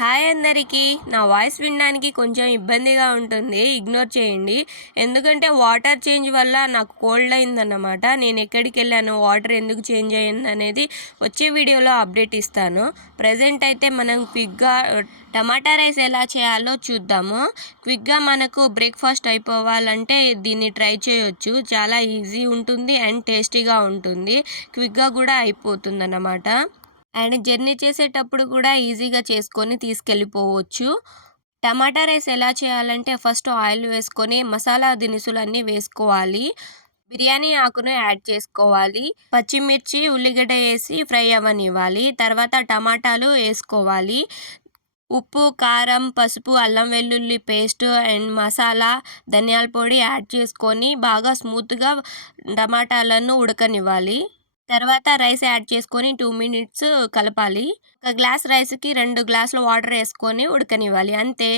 Hi అందరికీ. నా voice వినడానికి కొంచెం ఇబ్బందిగా ఉంటుంది. ఇగ్నోర్ చేయండి. ఎందుకంటే వాటర్ చేంజ్ వల్ల నాకు కోల్డ్ అయిందన్నమాట. నేను ఎక్కడికెళ్ళాను, వాటర్ ఎందుకు చేంజ్ అయిందనేది వచ్చే వీడియోలో అప్డేట్ ఇస్తాను. ప్రెజెంట్ అయితే మనం క్విక్గా టమాటా రైస్ ఎలా చేయాలో చూద్దాము. క్విక్గా మనకు బ్రేక్ఫాస్ట్ అయిపోవాలంటే దీన్ని ట్రై చేయొచ్చు. చాలా ఈజీ ఉంటుంది అండ్ టేస్టీగా ఉంటుంది. క్విక్గా కూడా అయిపోతుందన్నమాట. అండ్ జర్నీ చేసేటప్పుడు కూడా ఈజీగా చేసుకొని తీసుకెళ్ళిపోవచ్చు. టమాటా రైస్ ఎలా చేయాలంటే ఫస్ట్ ఆయిల్ వేసుకొని మసాలా దినుసులన్నీ వేసుకోవాలి. బిర్యానీ ఆకును యాడ్ చేసుకోవాలి. పచ్చిమిర్చి, ఉల్లిగడ్డ వేసి ఫ్రై అవ్వనివ్వాలి. తర్వాత టమాటాలు వేసుకోవాలి. ఉప్పు, కారం, పసుపు, అల్లం వెల్లుల్లి పేస్ట్ అండ్ మసాలా, ధనియాల పొడి యాడ్ చేసుకొని బాగా స్మూత్‌గా టమాటాలను ఉడకనివ్వాలి. తర్వాత రైస్ యాడ్ చేసుకొని 2 మినిట్స్ కలపాలి. ఒక గ్లాస్ రైస్‌కి 2 గ్లాసుల వాటర్ ఏసుకొని ఉడకనివ్వాలి. అంతే.